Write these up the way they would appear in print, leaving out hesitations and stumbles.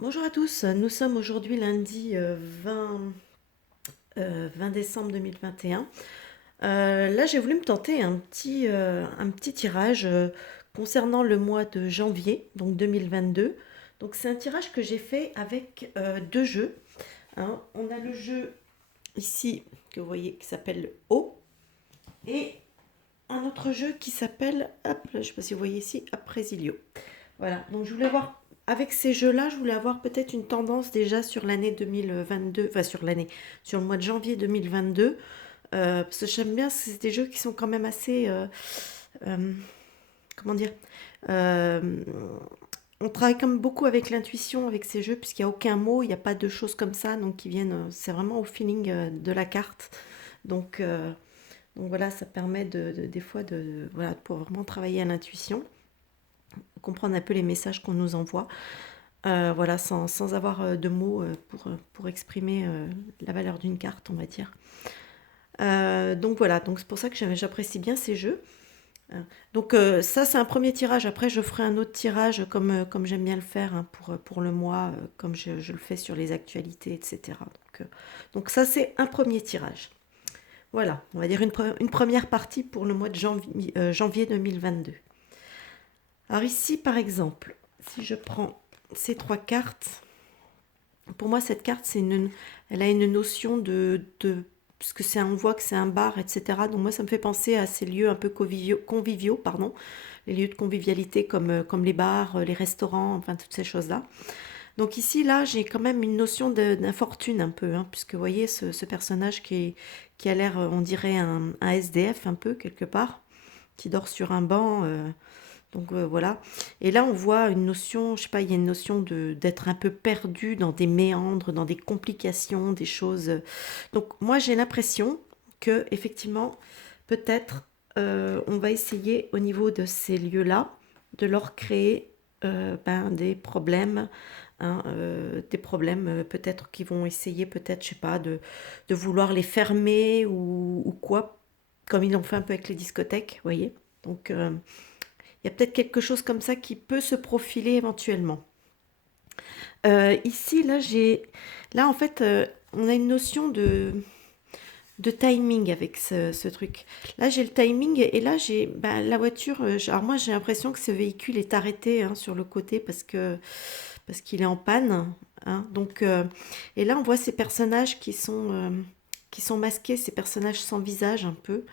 Bonjour à tous, nous sommes aujourd'hui lundi 20 décembre 2021. Là, j'ai voulu me tenter un petit tirage concernant le mois de janvier, donc 2022. Donc c'est un tirage que j'ai fait avec deux jeux, hein. On a le jeu ici que vous voyez qui s'appelle le O et un autre jeu qui s'appelle, hop, je ne sais pas si vous voyez ici, Apresilio. Voilà, donc je voulais voir, avec ces jeux-là, je voulais avoir peut-être une tendance déjà sur l'année 2022, enfin sur le mois de janvier 2022, parce que j'aime bien, c'est des jeux qui sont quand même assez, euh, comment dire, euh, on travaille comme beaucoup avec l'intuition avec ces jeux, puisqu'il n'y a aucun mot, il n'y a pas de choses comme ça, donc qui viennent, c'est vraiment au feeling de la carte. Donc, euh, donc voilà, ça permet des fois voilà, de pouvoir vraiment travailler à l'intuition, comprendre un peu les messages qu'on nous envoie. Voilà, sans avoir de mots pour exprimer la valeur d'une carte, on va dire. Donc voilà, donc c'est pour ça que j'apprécie bien ces jeux. Donc ça, c'est un premier tirage. Après, je ferai un autre tirage comme j'aime bien le faire, hein, pour le mois, comme je le fais sur les actualités, etc. Donc ça, c'est un premier tirage. Voilà, on va dire une première partie pour le mois de janvier 2022. Alors ici, par exemple, si je prends ces trois cartes, pour moi, cette carte, elle a une notion parce que on voit que c'est un bar, etc. Donc moi, ça me fait penser à ces lieux un peu conviviaux, pardon, les lieux de convivialité comme les bars, les restaurants, enfin toutes ces choses-là. Donc ici, là, j'ai quand même une notion d'infortune un peu, hein, puisque vous voyez ce personnage qui a l'air, on dirait un SDF un peu quelque part, qui dort sur un banc. Donc voilà. Et là, on voit une notion, je sais pas, il y a une notion d'être un peu perdu dans des méandres, dans des complications, des choses. Donc moi, j'ai l'impression que effectivement, peut-être, on va essayer au niveau de ces lieux-là de leur créer des problèmes, hein, des problèmes peut-être qui vont essayer peut-être, je sais pas, de vouloir les fermer ou quoi, comme ils l'ont fait un peu avec les discothèques, vous voyez. Donc il y a peut-être quelque chose comme ça qui peut se profiler éventuellement. Ici, là, en fait, on a une notion de timing avec ce truc. Là, j'ai le timing et là, la voiture. Alors moi, j'ai l'impression que ce véhicule est arrêté, hein, sur le côté parce qu'il est en panne, hein. Donc, et là, on voit ces personnages qui sont masqués, ces personnages sans visage un peu.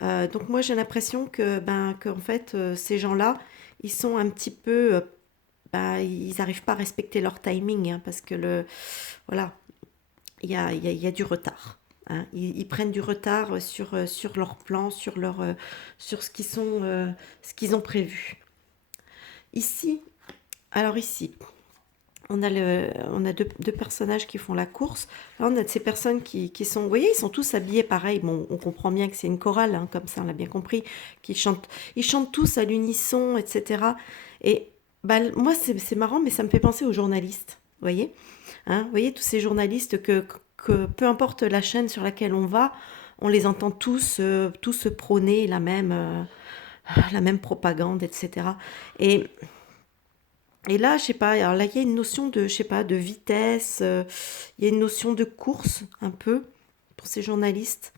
Donc moi, j'ai l'impression que en fait, ces gens-là, ils sont un petit peu, ils n'arrivent pas à respecter leur timing, hein, parce que voilà, il y a du retard, hein. Ils prennent du retard sur leur plan, sur ce qu'ils ont prévu. Ici, alors ici, on a deux personnages qui font la course. Là, on a de ces personnes qui sont, vous voyez, ils sont tous habillés pareil. Bon, on comprend bien que c'est une chorale, hein, comme ça, on l'a bien compris. Ils chantent tous à l'unisson, etc. Et bah, moi, c'est marrant, mais ça me fait penser aux journalistes, vous voyez, hein, vous voyez tous ces journalistes que peu importe la chaîne sur laquelle on va, on les entend tous prôner la même propagande, etc. Et et là, je sais pas, alors là, il y a une notion de, je sais pas, de vitesse, il y a une notion de course, un peu, pour ces journalistes.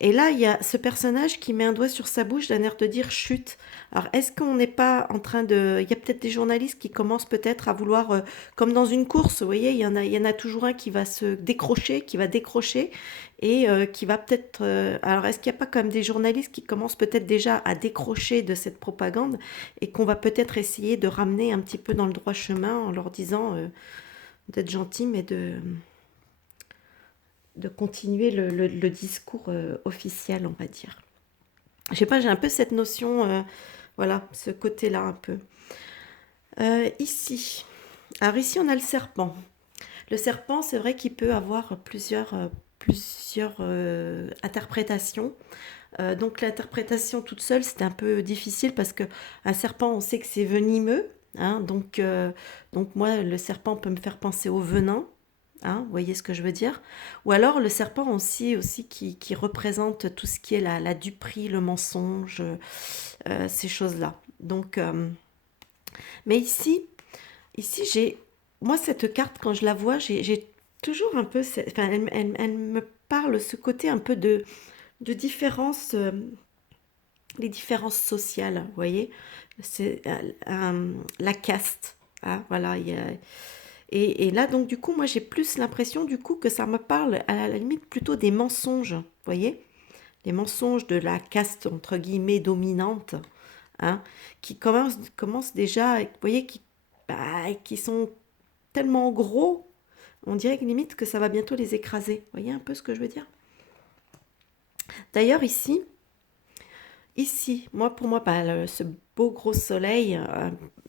Et là, il y a ce personnage qui met un doigt sur sa bouche d'un air de dire chute. Alors, est-ce qu'on n'est pas en train de... Il y a peut-être des journalistes qui commencent peut-être à vouloir, comme dans une course, vous voyez, il y en a toujours un qui va se décrocher, qui va décrocher, et qui va peut-être... Alors, est-ce qu'il n'y a pas quand même des journalistes qui commencent peut-être déjà à décrocher de cette propagande et qu'on va peut-être essayer de ramener un petit peu dans le droit chemin en leur disant d'être gentil, mais de continuer le discours officiel, on va dire. Je sais pas, j'ai un peu cette notion, voilà, ce côté-là un peu. Ici, alors ici on a le serpent. Le serpent, c'est vrai qu'il peut avoir plusieurs interprétations. Donc l'interprétation toute seule, c'est un peu difficile parce que un serpent, on sait que c'est venimeux, hein, donc moi, le serpent peut me faire penser au venin. Hein, vous voyez ce que je veux dire? Ou alors le serpent aussi qui représente tout ce qui est la duperie, le mensonge, ces choses-là. Mais ici, j'ai moi, cette carte, quand je la vois, j'ai toujours un peu, enfin, elle me parle ce côté un peu de différence, les différences sociales, vous voyez, c'est la caste, hein, voilà, et là, donc, du coup, moi, j'ai plus l'impression, du coup, que ça me parle, à la limite, plutôt des mensonges, vous voyez, les mensonges de la caste, entre guillemets, dominante, hein, qui commencent déjà, vous voyez, qui sont tellement gros, on dirait que limite que ça va bientôt les écraser. Vous voyez un peu ce que je veux dire? D'ailleurs, ici, moi, pour moi, bah, ce beau gros soleil,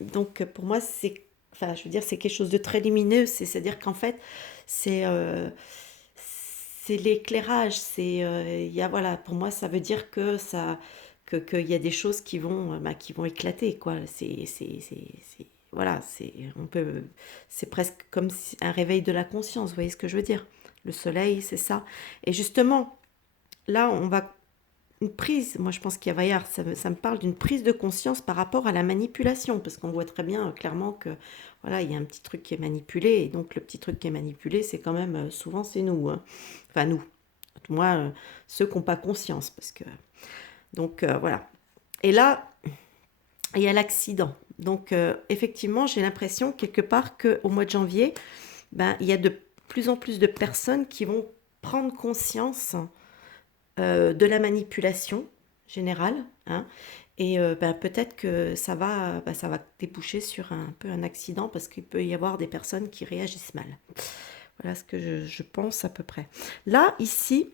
donc pour moi, enfin, je veux dire, c'est quelque chose de très lumineux. C'est-à-dire qu'en fait, c'est c'est l'éclairage. Il y a, voilà, pour moi, ça veut dire que qu'il y a des choses qui vont éclater, quoi. Voilà, c'est presque comme un réveil de la conscience. Vous voyez ce que je veux dire? Le soleil, c'est ça. Et justement, là, on va une prise, moi je pense qu'il va y avoir, ça me parle d'une prise de conscience par rapport à la manipulation, parce qu'on voit très bien clairement que voilà, il y a un petit truc qui est manipulé, et donc le petit truc qui est manipulé, c'est quand même, souvent c'est nous, hein. Enfin nous, moi, ceux qui n'ont pas conscience, parce que, donc voilà. Et là, il y a l'accident. Donc effectivement, j'ai l'impression quelque part qu'au mois de janvier, ben, il y a de plus en plus de personnes qui vont prendre conscience de la manipulation générale, hein, et ben, peut-être que ça va déboucher sur un peu un accident parce qu'il peut y avoir des personnes qui réagissent mal. Voilà ce que je pense à peu près. Là, ici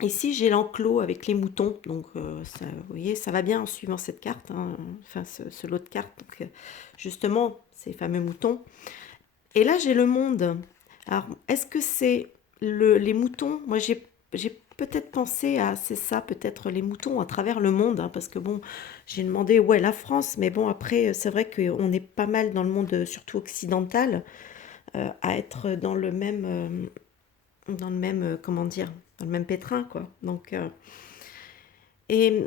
j'ai l'enclos avec les moutons, donc ça, vous voyez, ça va bien en suivant cette carte, hein, enfin ce lot de cartes, donc, justement ces fameux moutons. Et là j'ai le monde. Alors, est-ce que c'est les moutons? Moi j'ai peut-être pensé à, c'est ça, peut-être les moutons à travers le monde, hein, parce que bon, j'ai demandé, ouais, la France, mais bon, après, c'est vrai qu'on est pas mal dans le monde, surtout occidental, à être dans le même, comment dire, dans le même pétrin, quoi. Donc, et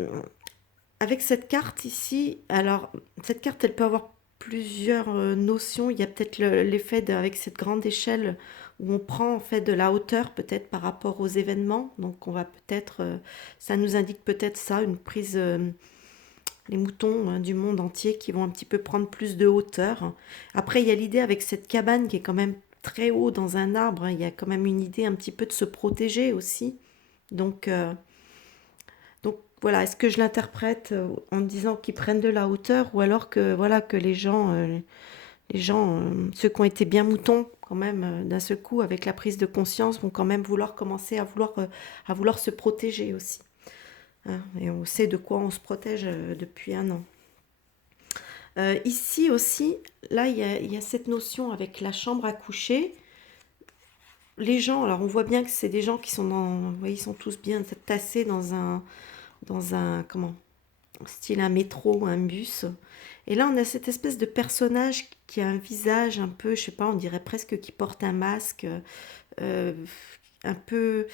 avec cette carte ici, alors, cette carte, elle peut avoir plusieurs notions. Il y a peut-être l'effet avec cette grande échelle où on prend en fait de la hauteur peut-être par rapport aux événements. Donc on va peut-être, ça nous indique peut-être ça, une prise, les moutons, hein, du monde entier qui vont un petit peu prendre plus de hauteur. Après, il y a l'idée avec cette cabane qui est quand même très haut dans un arbre, hein. Il y a quand même une idée un petit peu de se protéger aussi. Donc, donc voilà, est-ce que je l'interprète en disant qu'ils prennent de la hauteur ou alors que voilà que les gens, ceux qui ont été bien moutons quand même d'un seul coup avec la prise de conscience vont quand même vouloir commencer à vouloir se protéger aussi, hein. Et on sait de quoi on se protège depuis un an. Ici aussi, là il y a cette notion avec la chambre à coucher. Les gens, alors on voit bien que c'est des gens qui sont vous voyez, ils sont tous bien tassés dans un, comment, style un métro ou un bus. Et là, on a cette espèce de personnage qui a un visage un peu, je sais pas, on dirait presque qui porte un masque, euh, un peu,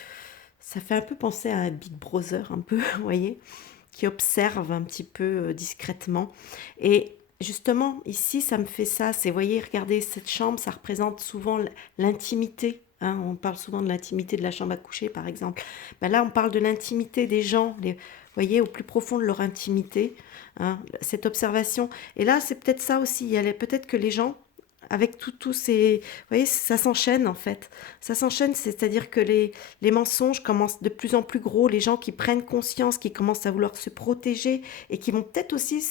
ça fait un peu penser à un Big Brother, un peu, vous voyez, qui observe un petit peu discrètement. Et justement, ici, ça me fait ça. C'est, vous voyez, regardez, cette chambre, ça représente souvent l'intimité, hein. On parle souvent de l'intimité de la chambre à coucher, par exemple. Ben là, on parle de l'intimité des gens, vous voyez, au plus profond de leur intimité, hein, cette observation. Et là, c'est peut-être ça aussi. Peut-être que les gens, avec tous ces... Vous voyez, ça s'enchaîne en fait. Ça s'enchaîne, c'est-à-dire que les mensonges commencent de plus en plus gros, les gens qui prennent conscience, qui commencent à vouloir se protéger et qui vont peut-être aussi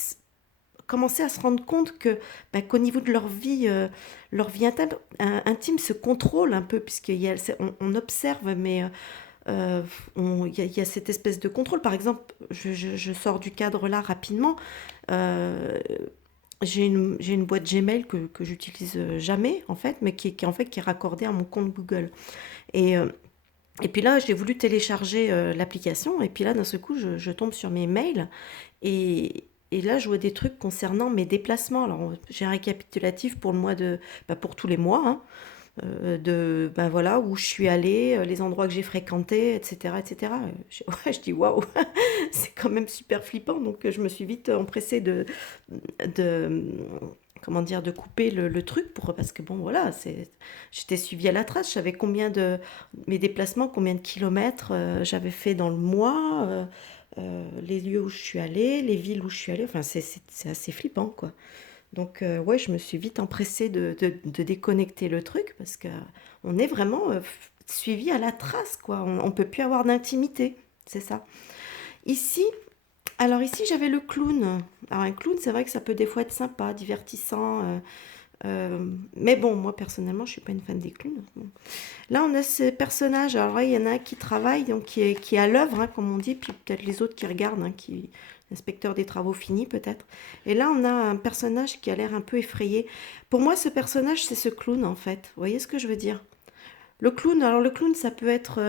commencer à se rendre compte que ben, qu'au niveau de leur vie intime, intime se contrôle un peu, on observe, mais il y a cette espèce de contrôle. Par exemple, je sors du cadre là rapidement. Euh, j'ai une boîte Gmail que j'utilise jamais en fait, mais en fait qui est raccordée à mon compte Google. Et, euh, et puis là, j'ai voulu télécharger l'application, et puis là, d'un seul coup, je tombe sur mes mails, et là, je vois des trucs concernant mes déplacements. Alors, j'ai un récapitulatif pour le mois bah, pour tous les mois, hein, ben voilà, où je suis allée, les endroits que j'ai fréquentés, etc., etc. Ouais, je dis waouh, c'est quand même super flippant. Donc, je me suis vite empressée de, comment dire, de couper le truc parce que bon, voilà, j'étais suivie à la trace. Je savais combien de mes déplacements, combien de kilomètres j'avais fait dans le mois, les lieux où je suis allée, les villes où je suis allée. Enfin, c'est assez flippant, quoi. Donc, ouais, je me suis vite empressée de déconnecter le truc parce que on est vraiment suivi à la trace, quoi. On peut plus avoir d'intimité, c'est ça. Ici, alors ici, j'avais le clown. Alors un clown, c'est vrai que ça peut des fois être sympa, divertissant. Mais bon, moi personnellement, je suis pas une fan des clowns. Bon. Là, on a ce personnage. Alors là, il y en a un qui travaille, donc qui est à l'œuvre, hein, comme on dit, puis peut-être les autres qui regardent, hein, l'inspecteur des travaux finis peut-être. Et là, on a un personnage qui a l'air un peu effrayé. Pour moi, ce personnage, c'est ce clown en fait. Vous voyez ce que je veux dire? Le clown, alors le clown, ça peut être,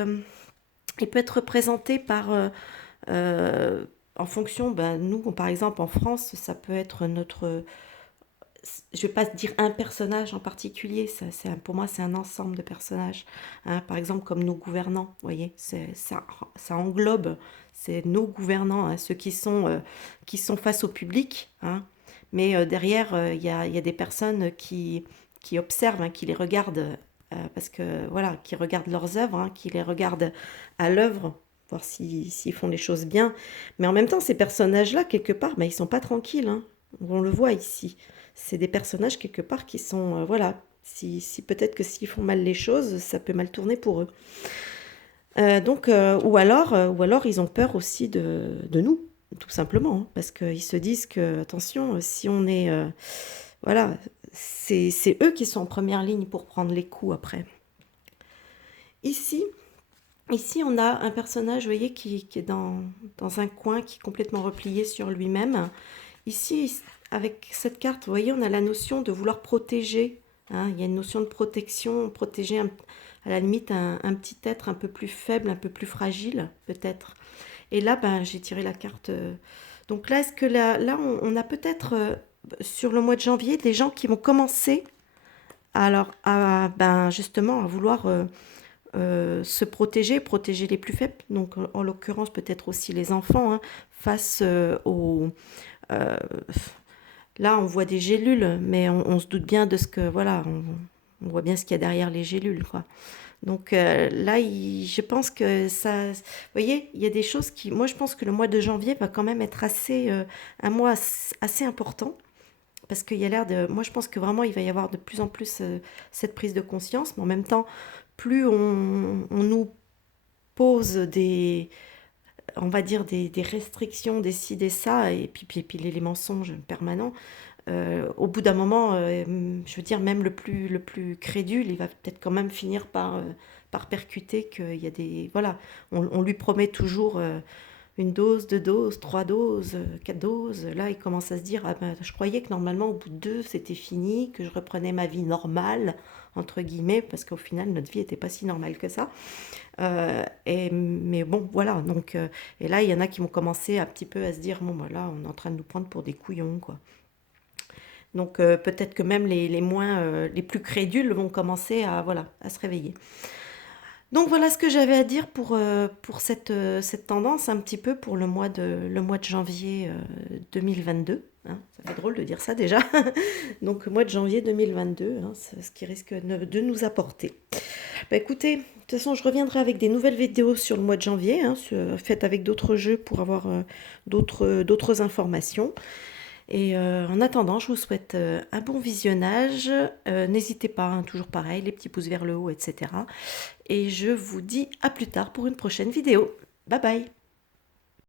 il peut être représenté par euh, en fonction, ben, nous, par exemple, en France, ça peut être notre... Je vais pas dire un personnage en particulier, pour moi, c'est un ensemble de personnages. Hein. Par exemple, comme nos gouvernants, vous voyez, ça englobe, c'est nos gouvernants, hein, ceux qui sont face au public. Hein. Mais derrière, il y a des personnes qui observent, hein, qui les regardent, parce que, voilà, qui regardent leurs œuvres, hein, qui les regardent à l'œuvre voir s'ils font les choses bien. Mais en même temps, ces personnages-là, quelque part, ben, ils sont pas tranquilles. Hein. On le voit ici. C'est des personnages, quelque part, qui sont... voilà, si peut-être que s'ils font mal les choses, ça peut mal tourner pour eux. Donc, ou alors, ils ont peur aussi de nous, tout simplement. Hein, parce qu'ils se disent que, attention, si on est... voilà, c'est eux qui sont en première ligne pour prendre les coups après. Ici, Ici, on a un personnage, vous voyez, qui est dans un coin, qui est complètement replié sur lui-même. Ici, avec cette carte, vous voyez, on a la notion de vouloir protéger. Hein. Il y a une notion de protection, protéger à la limite un petit être un peu plus faible, un peu plus fragile, peut-être. Et là, ben, j'ai tiré la carte. Donc là, est-ce que là on a peut-être sur le mois de janvier des gens qui vont commencer alors ben, justement à vouloir se protéger, protéger les plus faibles, donc en l'occurrence peut-être aussi les enfants, hein, face aux... euh, là, on voit des gélules, mais on se doute bien de ce que... Voilà, on voit bien ce qu'il y a derrière les gélules, quoi. Donc là, je pense que ça... Vous voyez, il y a des choses qui... Moi, je pense que le mois de janvier va quand même être un mois assez important. Parce qu'il y a l'air de... Moi, je pense que vraiment, il va y avoir de plus en plus cette prise de conscience. Mais en même temps, plus on nous pose on va dire, des restrictions, des ci, des ça, et puis les mensonges permanents, au bout d'un moment, je veux dire, même le plus crédule, il va peut-être quand même finir par percuter qu'il y a des... Voilà, on lui promet toujours une dose, deux doses, trois doses, quatre doses. Là, il commence à se dire, ah ben, je croyais que normalement, au bout de deux, c'était fini, que je reprenais ma vie normale, entre guillemets, parce qu'au final, notre vie n'était pas si normale que ça. Mais bon, voilà. Donc, et là, il y en a qui vont commencer un petit peu à se dire, bon, voilà, on est en train de nous prendre pour des couillons, quoi. Donc, peut-être que même les plus crédules vont commencer voilà, à se réveiller. Donc voilà ce que j'avais à dire pour cette tendance un petit peu pour le mois de janvier 2022. Hein. Ça fait drôle de dire ça déjà. Donc mois de janvier 2022, hein, c'est ce qui risque de nous apporter. Bah, écoutez, de toute façon je reviendrai avec des nouvelles vidéos sur le mois de janvier, hein, faites avec d'autres jeux pour avoir d'autres informations. Et en attendant, je vous souhaite un bon visionnage. N'hésitez pas, hein, toujours pareil, les petits pouces vers le haut, etc. Et je vous dis à plus tard pour une prochaine vidéo. Bye bye!